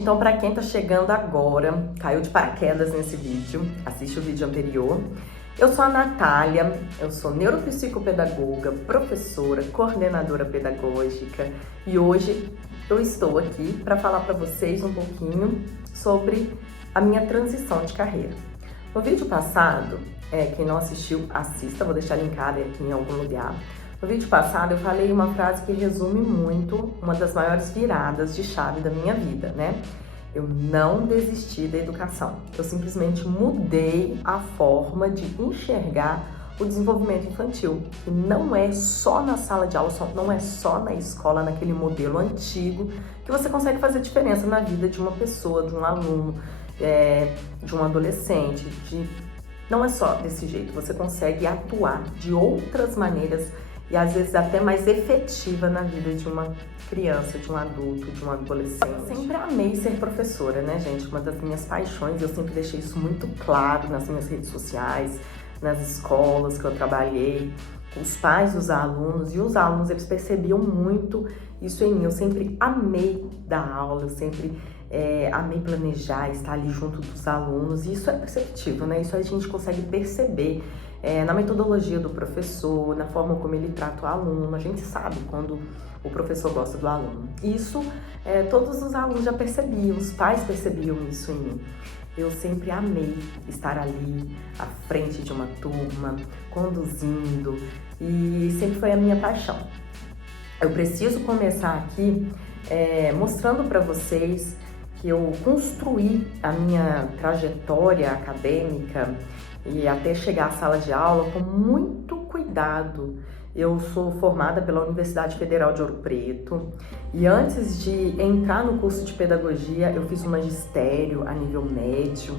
Então, para quem tá chegando agora, caiu de paraquedas nesse vídeo, assiste o vídeo anterior. Eu sou a Natália, eu sou neuropsicopedagoga, professora, coordenadora pedagógica e hoje eu estou aqui para falar para vocês um pouquinho sobre a minha transição de carreira. No vídeo passado, quem não assistiu, assista, vou deixar linkado aqui em algum lugar. No vídeo passado eu falei uma frase que resume muito uma das maiores viradas de chave da minha vida, né? Eu não desisti da educação, eu simplesmente mudei a forma de enxergar o desenvolvimento infantil. E não é só na sala de aula, não é só na escola, naquele modelo antigo, que você consegue fazer diferença na vida de uma pessoa, de um aluno, de um adolescente. Não é só desse jeito, você consegue atuar de outras maneiras e às vezes até mais efetiva na vida de uma criança, de um adulto, de um adolescente. Eu sempre amei ser professora, né, gente? Uma das minhas paixões, eu sempre deixei isso muito claro nas minhas redes sociais, nas escolas que eu trabalhei, com os pais dos alunos, e os alunos, eles percebiam muito isso em mim. Eu sempre amei dar aula, eu sempre amei planejar, estar ali junto dos alunos, e isso é perceptível, né? Isso a gente consegue perceber na metodologia do professor, na forma como ele trata o aluno. A gente sabe quando o professor gosta do aluno. Isso todos os alunos já percebiam, os pais percebiam isso em mim. Eu sempre amei estar ali à frente de uma turma, conduzindo, e sempre foi a minha paixão. Eu preciso começar aqui mostrando para vocês que eu construí a minha trajetória acadêmica e até chegar à sala de aula com muito cuidado. Eu sou formada pela Universidade Federal de Ouro Preto e antes de entrar no curso de pedagogia eu fiz um magistério a nível médio.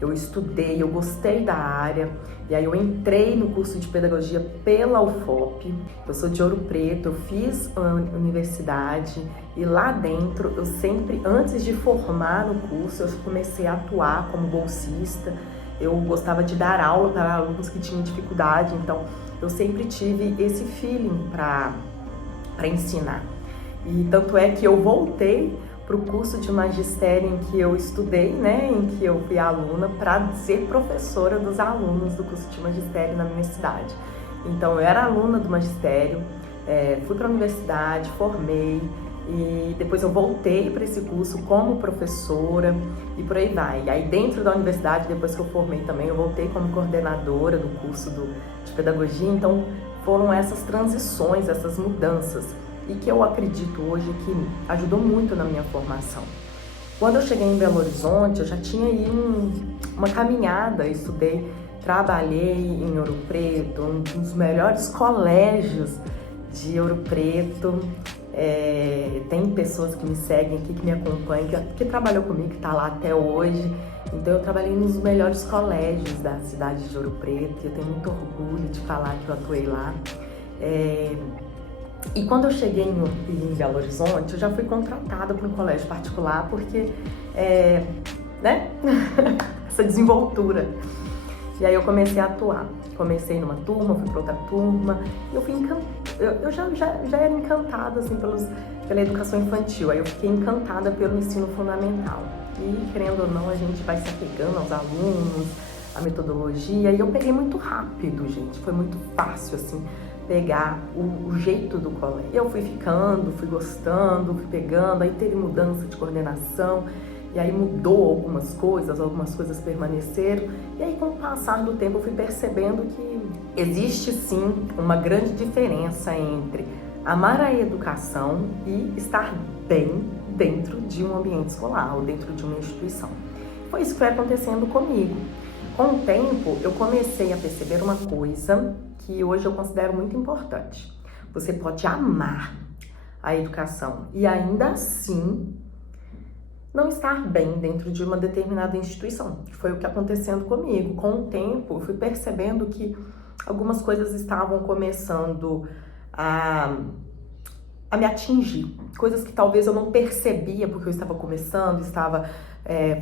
Eu estudei, eu gostei da área e aí eu entrei no curso de pedagogia pela UFOP. Eu sou de Ouro Preto, eu fiz a universidade e lá dentro eu sempre, antes de formar no curso, eu comecei a atuar como bolsista. Eu gostava de dar aula para alunos que tinham dificuldade, então eu sempre tive esse feeling para ensinar. E tanto é que eu voltei para o curso de magistério em que eu estudei, né, em que eu fui aluna, para ser professora dos alunos do curso de magistério na minha cidade. Então eu era aluna do magistério, fui para a universidade, formei, e depois eu voltei para esse curso como professora e por aí vai. E aí dentro da universidade, depois que eu formei também, eu voltei como coordenadora do curso de pedagogia. Então foram essas transições, essas mudanças, e que eu acredito hoje que ajudou muito na minha formação. Quando eu cheguei em Belo Horizonte, eu já tinha aí uma caminhada, estudei, trabalhei em Ouro Preto, um dos melhores colégios de Ouro Preto. Tem pessoas que me seguem aqui, que me acompanham, que trabalhou comigo, que está lá até hoje. Então eu trabalhei nos melhores colégios da cidade de Ouro Preto e eu tenho muito orgulho de falar que eu atuei lá. E quando eu cheguei em Belo Horizonte, eu já fui contratada para um colégio particular porque, né, essa desenvoltura. E aí eu comecei a atuar. Comecei numa turma, fui para outra turma, e eu já era encantada assim, pela educação infantil. Aí eu fiquei encantada pelo ensino fundamental. E, querendo ou não, a gente vai se apegando aos alunos, a metodologia, e eu peguei muito rápido, gente. Foi muito fácil, assim, pegar o jeito do colégio. E eu fui ficando, fui gostando, fui pegando, aí teve mudança de coordenação, e aí mudou algumas coisas permaneceram, e aí com o passar do tempo eu fui percebendo que existe sim uma grande diferença entre amar a educação e estar bem dentro de um ambiente escolar ou dentro de uma instituição. Foi isso que foi acontecendo comigo. Com o tempo eu comecei a perceber uma coisa que hoje eu considero muito importante. Você pode amar a educação e ainda assim não estar bem dentro de uma determinada instituição, que foi o que acontecendo comigo. Com o tempo, eu fui percebendo que algumas coisas estavam começando a me atingir, coisas que talvez eu não percebia porque eu estava começando, estava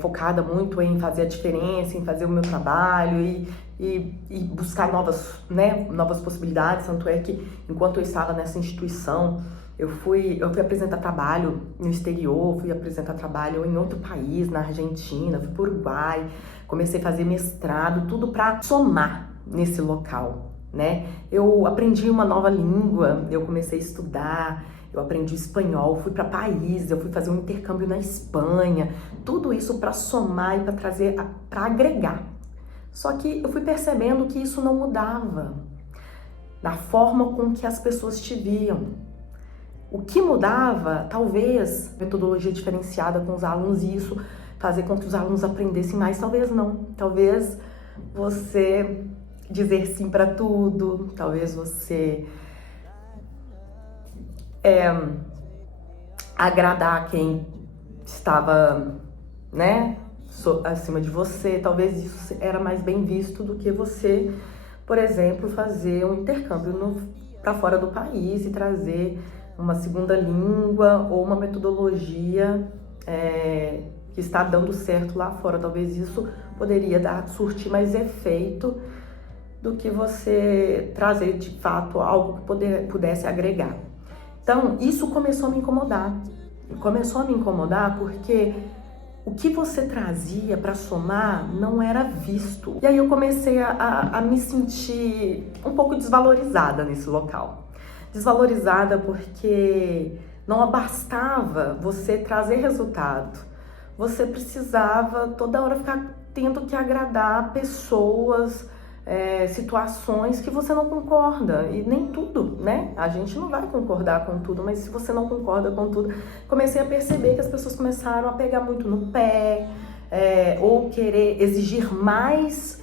focada muito em fazer a diferença, em fazer o meu trabalho e buscar novas possibilidades. Tanto é que enquanto eu estava nessa instituição, Eu fui apresentar trabalho no exterior, fui apresentar trabalho em outro país, na Argentina, fui para o Uruguai, comecei a fazer mestrado, tudo para somar nesse local, né? Eu aprendi uma nova língua, eu comecei a estudar, eu aprendi espanhol, fui para países, eu fui fazer um intercâmbio na Espanha, tudo isso para somar e para trazer, para agregar. Só que eu fui percebendo que isso não mudava na forma com que as pessoas te viam. O que mudava, talvez, metodologia diferenciada com os alunos e isso fazer com que os alunos aprendessem mais, talvez não. Talvez você dizer sim para tudo, talvez você agradar quem estava, né, acima de você, talvez isso era mais bem visto do que você, por exemplo, fazer um intercâmbio para fora do país e trazer uma segunda língua ou uma metodologia que está dando certo lá fora. Talvez isso poderia surtir mais efeito do que você trazer de fato algo que pudesse agregar. Então, isso começou a me incomodar. Começou a me incomodar porque o que você trazia para somar não era visto. E aí eu comecei a me sentir um pouco desvalorizada nesse local. Desvalorizada porque não bastava você trazer resultado. Você precisava toda hora ficar tendo que agradar pessoas, situações que você não concorda. E nem tudo, né? A gente não vai concordar com tudo, mas se você não concorda com tudo... Comecei a perceber que as pessoas começaram a pegar muito no pé, ou querer exigir mais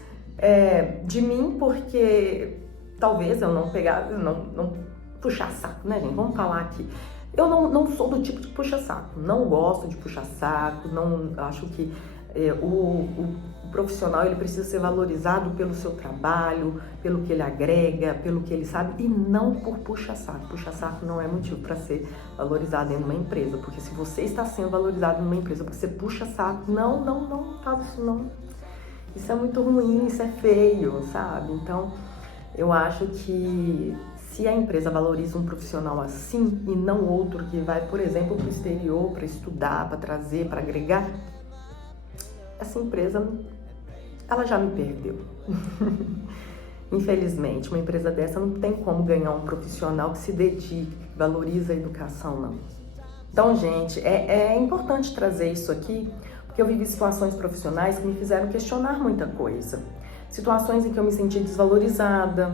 de mim, porque talvez eu não pegar, não puxar saco, né, gente? Vamos falar aqui. Eu não sou do tipo de puxa-saco, não gosto de puxa-saco, não acho que o profissional ele precisa ser valorizado pelo seu trabalho, pelo que ele agrega, pelo que ele sabe e não por puxa-saco. Puxa-saco não é motivo para ser valorizado dentro de uma empresa, porque se você está sendo valorizado numa empresa porque você puxa-saco, não faz isso não. Isso é muito ruim, isso é feio, sabe? Então, eu acho que se a empresa valoriza um profissional assim e não outro que vai, por exemplo, para o exterior para estudar, para trazer, para agregar, essa empresa, ela já me perdeu. Infelizmente, uma empresa dessa não tem como ganhar um profissional que se dedique, que valoriza a educação, não. Então, gente, é importante trazer isso aqui, porque eu vivi situações profissionais que me fizeram questionar muita coisa. Situações em que eu me senti desvalorizada,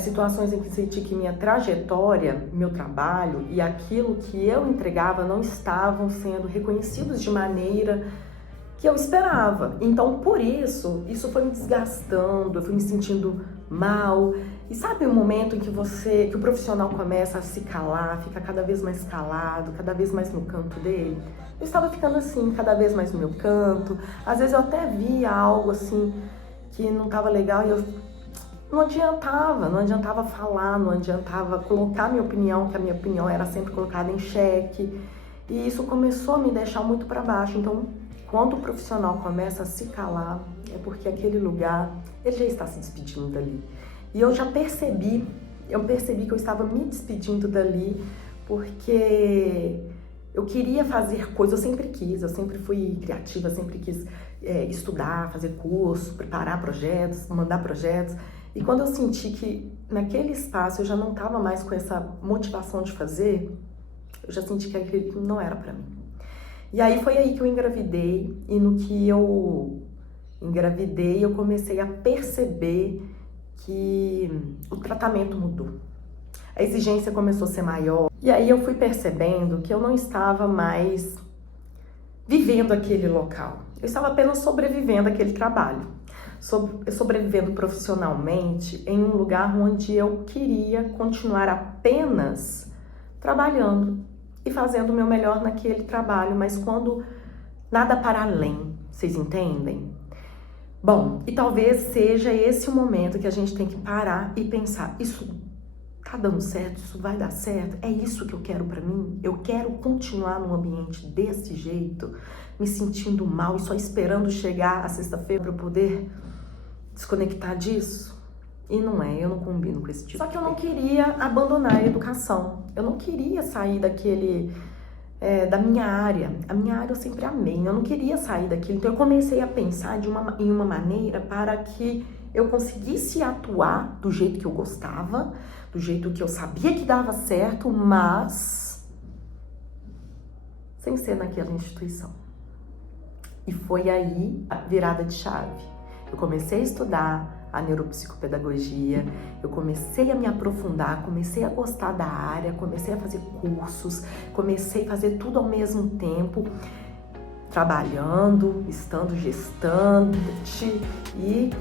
situações em que senti que minha trajetória, meu trabalho e aquilo que eu entregava não estavam sendo reconhecidos de maneira que eu esperava. Então, por isso foi me desgastando, eu fui me sentindo mal. E sabe o momento em que o profissional começa a se calar, fica cada vez mais calado, cada vez mais no canto dele? Eu estava ficando assim, cada vez mais no meu canto. Às vezes eu até via algo assim que não estava legal e eu não adiantava falar, não adiantava colocar minha opinião, que a minha opinião era sempre colocada em xeque. E isso começou a me deixar muito para baixo. Então, quando o profissional começa a se calar, é porque aquele lugar, ele já está se despedindo dali. E eu percebi que eu estava me despedindo dali porque eu queria fazer coisas, eu sempre fui criativa, sempre quis estudar, fazer curso, preparar projetos, mandar projetos. E quando eu senti que naquele espaço eu já não estava mais com essa motivação de fazer, eu já senti que aquilo não era para mim. E aí foi aí que eu engravidei, e no que eu engravidei eu comecei a perceber que o tratamento mudou. A exigência começou a ser maior, e aí eu fui percebendo que eu não estava mais vivendo aquele local. Eu estava apenas sobrevivendo aquele trabalho. Sobrevivendo profissionalmente em um lugar onde eu queria continuar apenas trabalhando e fazendo o meu melhor naquele trabalho, mas quando nada para além, vocês entendem? Bom, e talvez seja esse o momento que a gente tem que parar e pensar, isso tá dando certo? Isso vai dar certo? É isso que eu quero para mim? Eu quero continuar num ambiente desse jeito, me sentindo mal e só esperando chegar a sexta-feira para eu poder desconectar disso? E não é, eu não combino com esse tipo. Só que eu não queria abandonar a educação. Eu não queria sair da minha área. A minha área eu sempre amei, eu não queria sair daquilo. Então eu comecei a pensar em uma maneira para que eu conseguisse atuar do jeito que eu gostava, do jeito que eu sabia que dava certo, mas sem ser naquela instituição. E foi aí a virada de chave. Eu comecei a estudar a neuropsicopedagogia, eu comecei a me aprofundar, comecei a gostar da área, comecei a fazer cursos, comecei a fazer tudo ao mesmo tempo, trabalhando, estando gestante e,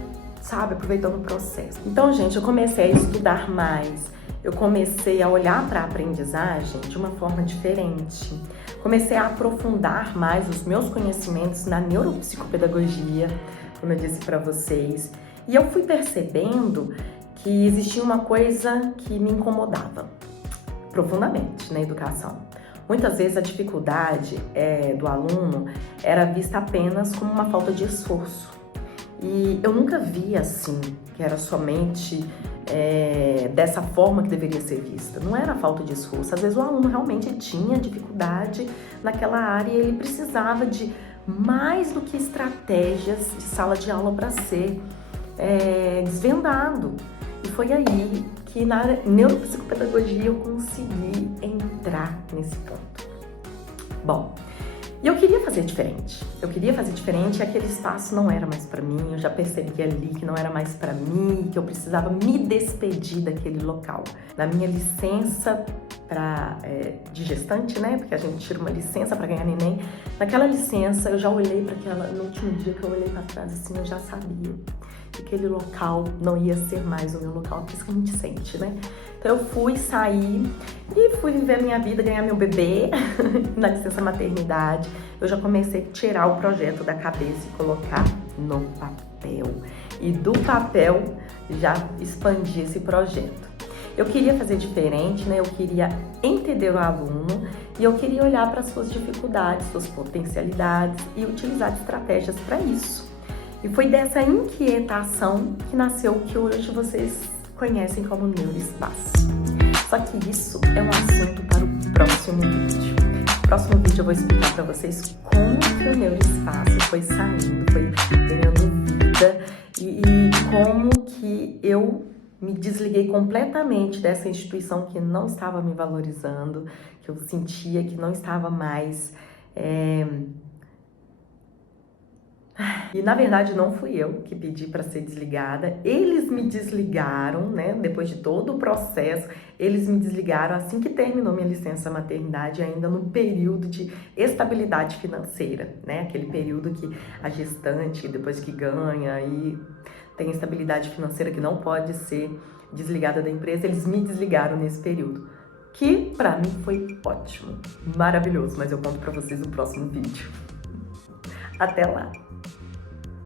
sabe, aproveitando o processo. Então, gente, eu comecei a estudar mais, eu comecei a olhar para a aprendizagem de uma forma diferente. Comecei a aprofundar mais os meus conhecimentos na neuropsicopedagogia, como eu disse para vocês. E eu fui percebendo que existia uma coisa que me incomodava profundamente na educação. Muitas vezes a dificuldade do aluno era vista apenas como uma falta de esforço. E eu nunca vi assim, que era somente dessa forma que deveria ser vista. Não era falta de esforço. Às vezes o aluno realmente tinha dificuldade naquela área e ele precisava de mais do que estratégias de sala de aula para ser desvendado. E foi aí que na neuropsicopedagogia eu consegui entrar nesse ponto. Bom, e eu queria fazer diferente. E aquele espaço não era mais para mim. Eu já percebi ali que não era mais para mim, que eu precisava me despedir daquele local. Na minha licença de gestante, né? Porque a gente tira uma licença para ganhar neném. Naquela licença, eu já olhei para aquela. No último dia que eu olhei para trás, assim, eu já sabia que aquele local não ia ser mais o meu local, porque isso que a gente sente, né? Então eu fui sair e fui viver a minha vida, ganhar meu bebê na licença maternidade. Eu já comecei a tirar o projeto da cabeça e colocar no papel. E do papel já expandi esse projeto. Eu queria fazer diferente, né? Eu queria entender o aluno e eu queria olhar para as suas dificuldades, suas potencialidades e utilizar estratégias para isso. E foi dessa inquietação que nasceu o que hoje vocês conhecem como neuroespaço. Só que isso é um assunto para o próximo vídeo. No próximo vídeo eu vou explicar para vocês como que o neuroespaço foi saindo, foi ganhando vida e como que eu me desliguei completamente dessa instituição que não estava me valorizando, que eu sentia que não estava mais... E na verdade não fui eu que pedi para ser desligada, eles me desligaram, né? Depois de todo o processo, eles me desligaram assim que terminou minha licença maternidade, ainda no período de estabilidade financeira, né? Aquele período que a gestante, depois que ganha e tem estabilidade financeira que não pode ser desligada da empresa, eles me desligaram nesse período. Que pra mim foi ótimo, maravilhoso, mas eu conto pra vocês no próximo vídeo. Até lá!